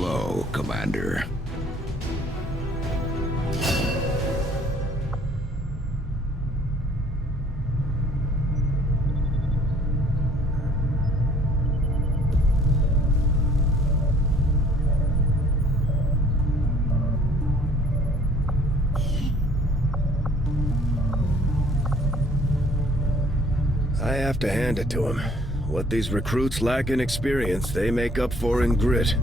Hello, Commander. I have to hand it to him. What these recruits lack in experience, they make up for in grit.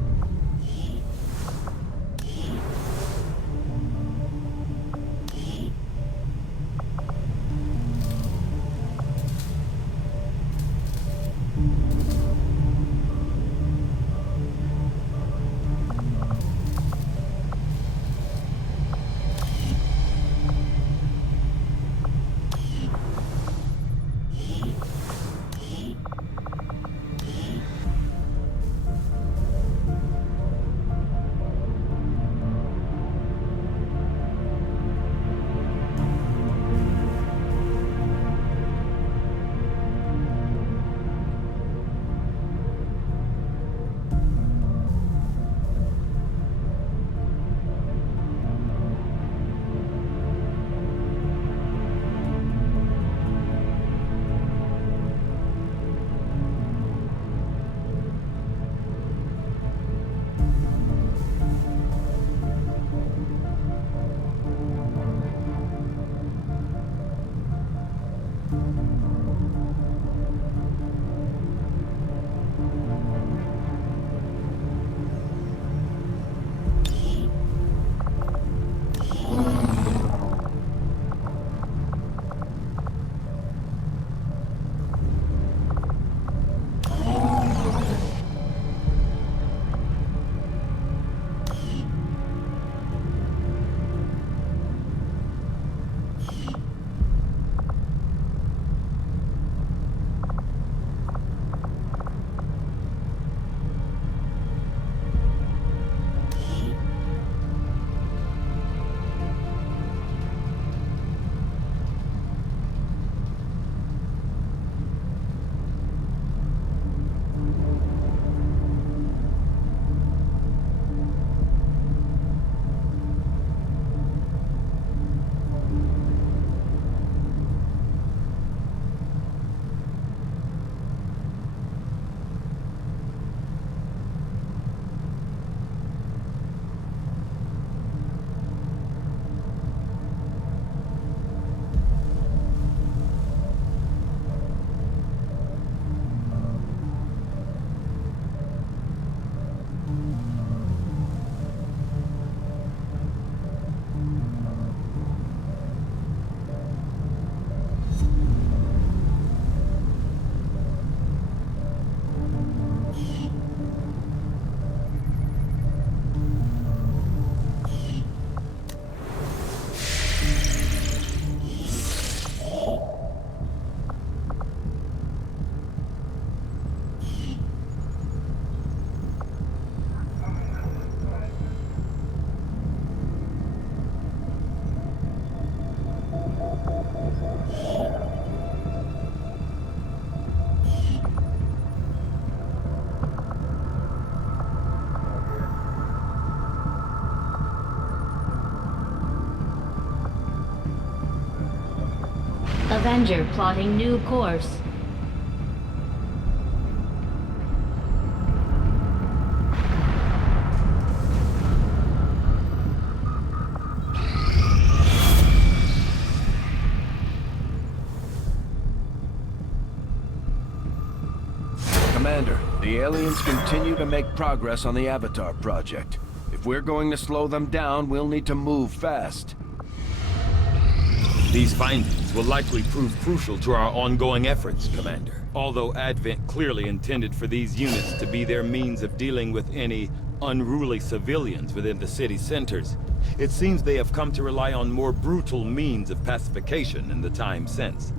Avenger plotting new course. Commander, the aliens continue to make progress on the Avatar project. If we're going to slow them down, we'll need to move fast. These findings will likely prove crucial to our ongoing efforts, Commander. Although Advent clearly intended for these units to be their means of dealing with any unruly civilians within the city centers, it seems they have come to rely on more brutal means of pacification in the time since.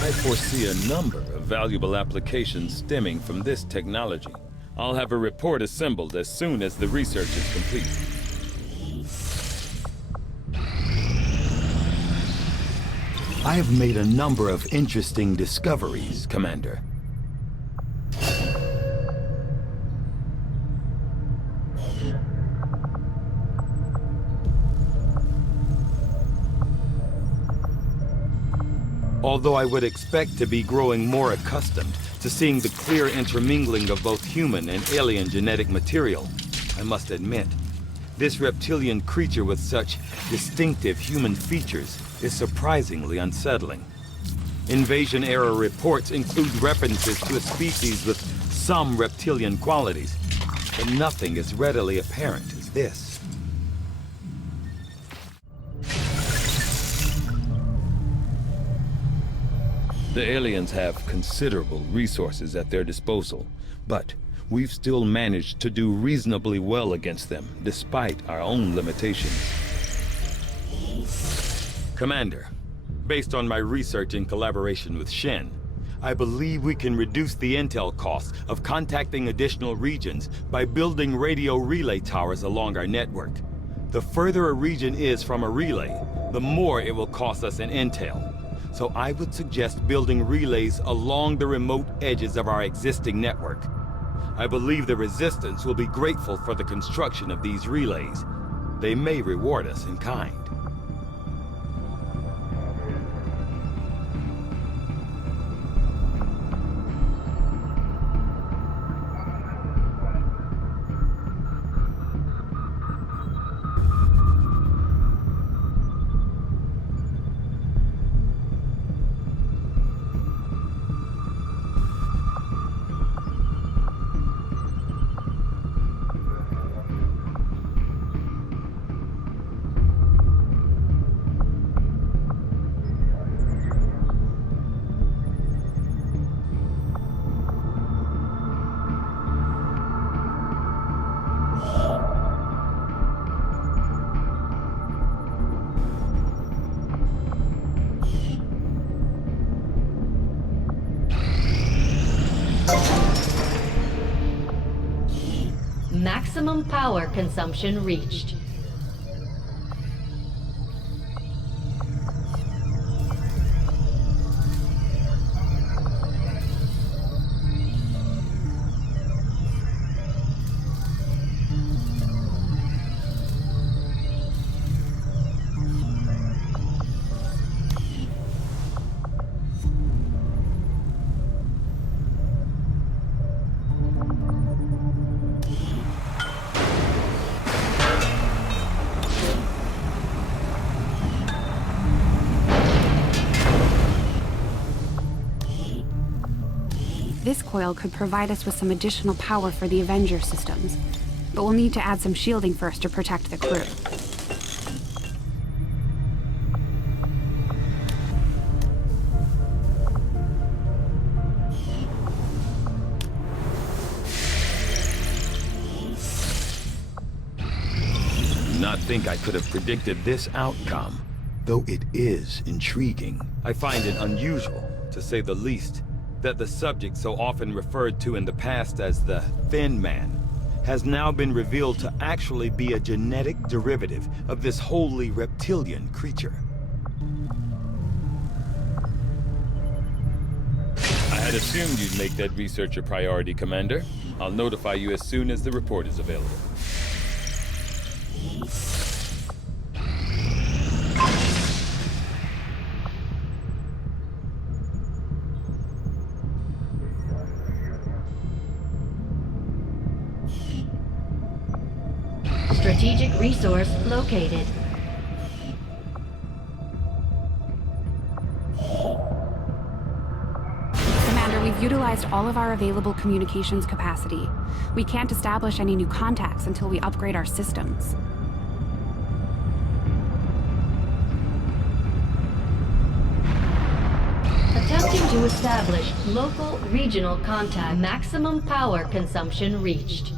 I foresee a number of valuable applications stemming from this technology. I'll have a report assembled as soon as the research is complete. I have made a number of interesting discoveries, Commander. Although I would expect to be growing more accustomed to seeing the clear intermingling of both human and alien genetic material, I must admit, this reptilian creature with such distinctive human features is surprisingly unsettling. Invasion-era reports include references to a species with some reptilian qualities, but nothing as readily apparent as this. The aliens have considerable resources at their disposal, but we've still managed to do reasonably well against them, despite our own limitations. Commander, based on my research in collaboration with Shen, I believe we can reduce the intel costs of contacting additional regions by building radio relay towers along our network. The further a region is from a relay, the more it will cost us in intel. So I would suggest building relays along the remote edges of our existing network. I believe the Resistance will be grateful for the construction of these relays. They may reward us in kind. Maximum power consumption reached. This coil could provide us with some additional power for the Avenger systems, but we'll need to add some shielding first to protect the crew. Not think I could have predicted this outcome, though it is intriguing. I find it unusual, to say the least, that the subject so often referred to in the past as the Thin Man has now been revealed to actually be a genetic derivative of this wholly reptilian creature. I had assumed you'd make that research a priority, Commander. I'll notify you as soon as the report is available. Strategic resource located. Commander, we've utilized all of our available communications capacity. We can't establish any new contacts until we upgrade our systems. Attempting to establish local regional contact. Maximum power consumption reached.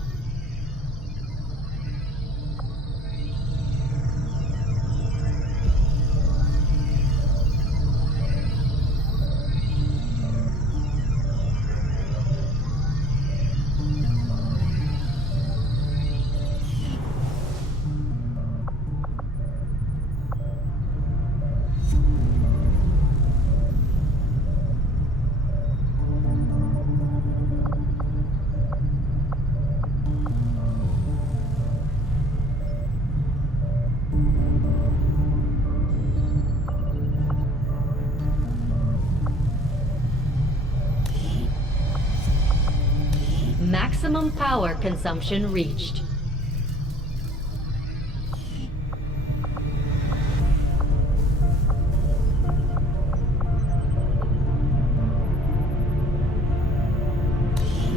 Maximum power consumption reached.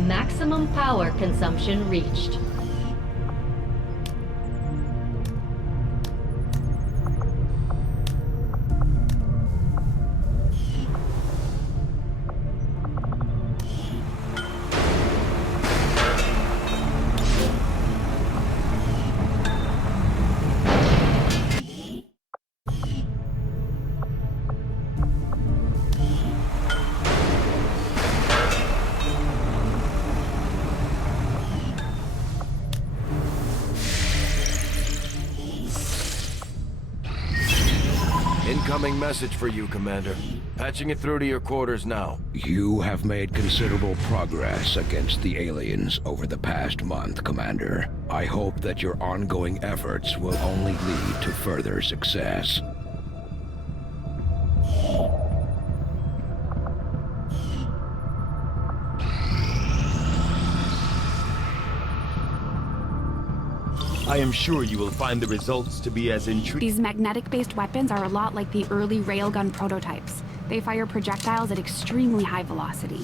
Maximum power consumption reached. Incoming message for you, Commander. Patching it through to your quarters now. You have made considerable progress against the aliens over the past month, Commander. I hope that your ongoing efforts will only lead to further success. I am sure you will find the results to be as intriguing. These magnetic-based weapons are a lot like the early railgun prototypes. They fire projectiles at extremely high velocity.